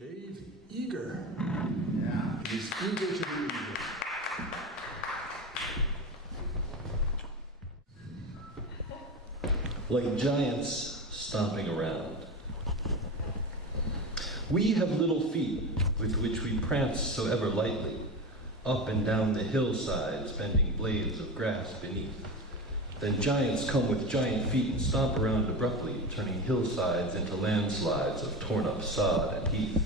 Dave Eger. Yeah. He's eager to be eager. Like giants stomping around. We have little feet with which we prance so ever lightly, up and down the hillsides, bending blades of grass beneath. Then giants come with giant feet and stomp around abruptly, turning hillsides into landslides of torn-up sod and heath.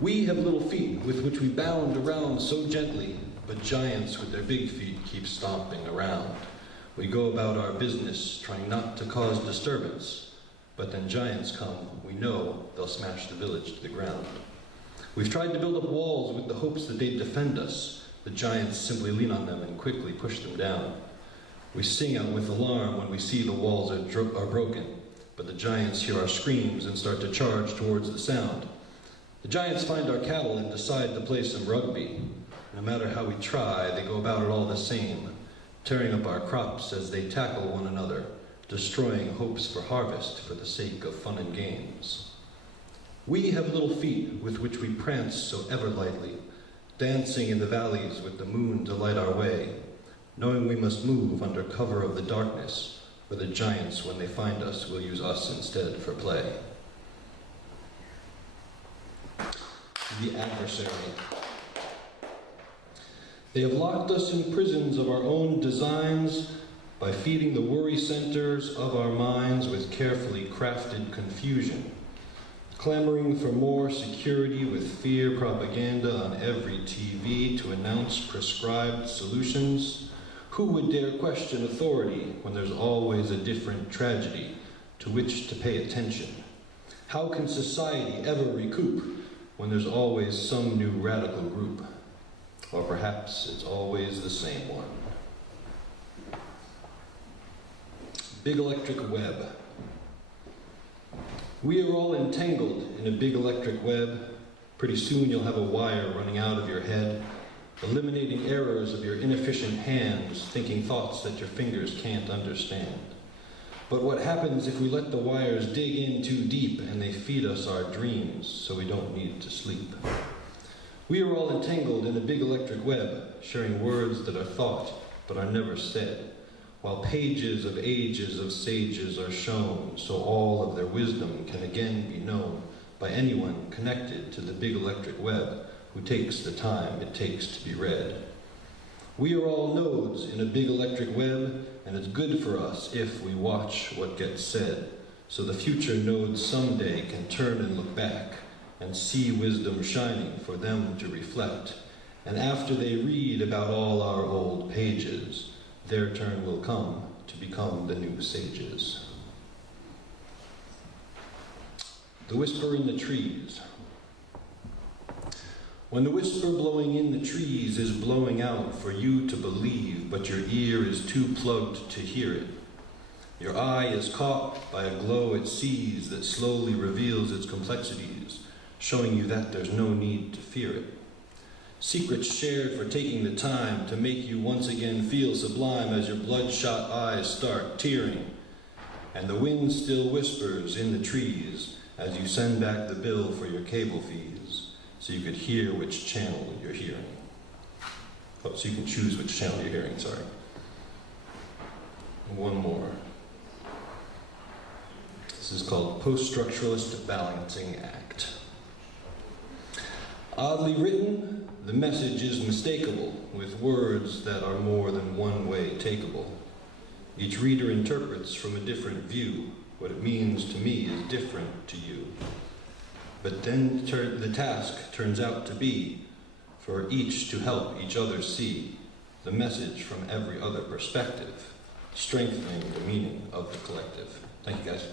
We have little feet with which we bound around so gently, but giants with their big feet keep stomping around. We go about our business, trying not to cause disturbance, but then giants come, we know they'll smash the village to the ground. We've tried to build up walls with the hopes that they'd defend us. The giants simply lean on them and quickly push them down. We sing out with alarm when we see the walls are broken, but the giants hear our screams and start to charge towards the sound. The giants find our cattle and decide to play some rugby. No matter how we try, they go about it all the same, tearing up our crops as they tackle one another, destroying hopes for harvest for the sake of fun and games. We have little feet with which we prance so ever lightly, dancing in the valleys with the moon to light our way, knowing we must move under cover of the darkness, where the giants, when they find us, will use us instead for play. The adversary. They have locked us in prisons of our own designs by feeding the worry centers of our minds with carefully crafted confusion, clamoring for more security with fear propaganda on every TV to announce prescribed solutions. Who would dare question authority when there's always a different tragedy to which to pay attention? How can society ever recoup when there's always some new radical group? Or perhaps it's always the same one. Big electric web. We are all entangled in a big electric web. Pretty soon you'll have a wire running out of your head, eliminating errors of your inefficient hands, thinking thoughts that your fingers can't understand. But what happens if we let the wires dig in too deep and they feed us our dreams so we don't need to sleep? We are all entangled in a big electric web, sharing words that are thought but are never said, while pages of ages of sages are shown so all of their wisdom can again be known by anyone connected to the big electric web who takes the time it takes to be read. We are all nodes in a big electric web, and it's good for us if we watch what gets said, so the future nodes someday can turn and look back and see wisdom shining for them to reflect. And after they read about all our old pages, their turn will come to become the new sages. The whisper in the trees. When the whisper blowing in the trees is blowing out for you to believe, but your ear is too plugged to hear it. Your eye is caught by a glow it sees that slowly reveals its complexities, showing you that there's no need to fear it. Secrets shared for taking the time to make you once again feel sublime as your bloodshot eyes start tearing. And the wind still whispers in the trees as you send back the bill for your cable fees, so you could hear which channel you're hearing. Oh, so you can choose which channel you're hearing, sorry. One more. This is called Post-Structuralist Balancing Act. Oddly written, the message is mistakable, with words that are more than one way takeable. Each reader interprets from a different view. What it means to me is different to you. But then the task turns out to be for each to help each other see the message from every other perspective, strengthening the meaning of the collective. Thank you, guys.